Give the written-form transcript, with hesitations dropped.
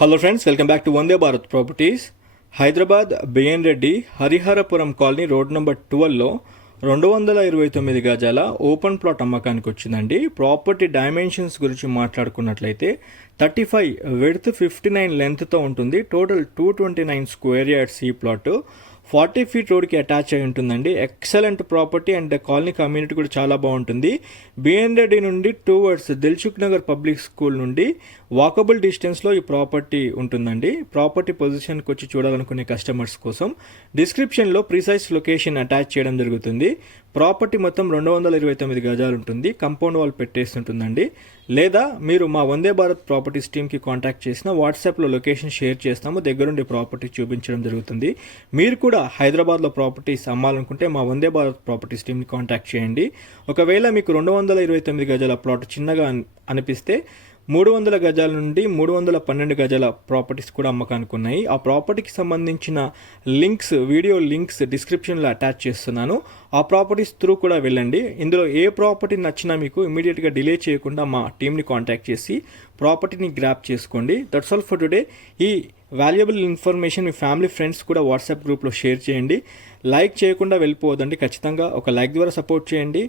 Hello friends, welcome back to Vande Bharat properties. Hyderabad BN Reddy Hariharapuram colony road number 12లో 229 గజాల open plot అమ్మకానికి వచ్చిందండి. ప్రాపర్టీ డైమెన్షన్స్ గురించి మాట్లాడుకున్నట్లయితే 35 విడ్త్ 59 లెంత్తో ఉంటుంది. టోటల్ 229 స్క్వేర్ యార్డ్స్ ఈ ప్లాట్. 40 ఫీట్ రోడ్కి అటాచ్ అయి ఉంటుందండి. Excellent property and colony community కూడా చాలా బాగుంటుంది. బిఎన్ రెడ్డి నుండి towards Dilsukh Nagar public school నుండి వాకబుల్ డిస్టెన్స్లో ఈ ప్రాపర్టీ ఉంటుందండి. ప్రాపర్టీ పొజిషన్కి వచ్చి చూడాలనుకునే కస్టమర్స్ కోసం డిస్క్రిప్షన్లో ప్రిసైజ్ లొకేషన్ అటాచ్ చేయడం జరుగుతుంది. ప్రాపర్టీ మొత్తం 229 గజాలు ఉంటుంది. కంపౌండ్ వాల్ పెట్టేస్తుంటుందండి. లేదా మీరు మా వందే భారత్ ప్రాపర్టీస్ టీమ్కి కాంటాక్ట్ చేసిన వాట్సాప్లో లొకేషన్ షేర్ చేస్తాము. దగ్గరుండి ప్రాపర్టీ చూపించడం జరుగుతుంది. మీరు కూడా హైదరాబాద్లో ప్రాపర్టీస్ అమ్మాలనుకుంటే మా వందే భారత్ ప్రాపర్టీస్ టీమ్ని కాంటాక్ట్ చేయండి. ఒకవేళ మీకు 229 గజాల ప్లాట్ చిన్నగా అనిపిస్తే 300 గజాల నుండి 312 గజాల ప్రాపర్టీస్ కూడా అమ్మకానికి ఉన్నాయి. ఆ ప్రాపర్టీకి సంబంధించిన లింక్స్, వీడియో లింక్స్ డిస్క్రిప్షన్లో అటాచ్ చేస్తున్నాను. ఆ ప్రాపర్టీస్ త్రూ కూడా వెళ్ళండి. ఇందులో ఏ ప్రాపర్టీ నచ్చినా మీకు ఇమీడియట్గా డిలే చేయకుండా మా టీమ్ని కాంటాక్ట్ చేసి ప్రాపర్టీని గ్రాప్ చేసుకోండి. That's all for today. ఈ వాల్యుబుల్ ఇన్ఫర్మేషన్ మీ ఫ్యామిలీ ఫ్రెండ్స్ కూడా వాట్సాప్ గ్రూప్లో షేర్ చేయండి. లైక్ చేయకుండా వెళ్ళిపోవద్దండి. ఖచ్చితంగా ఒక లైక్ ద్వారా సపోర్ట్ చేయండి.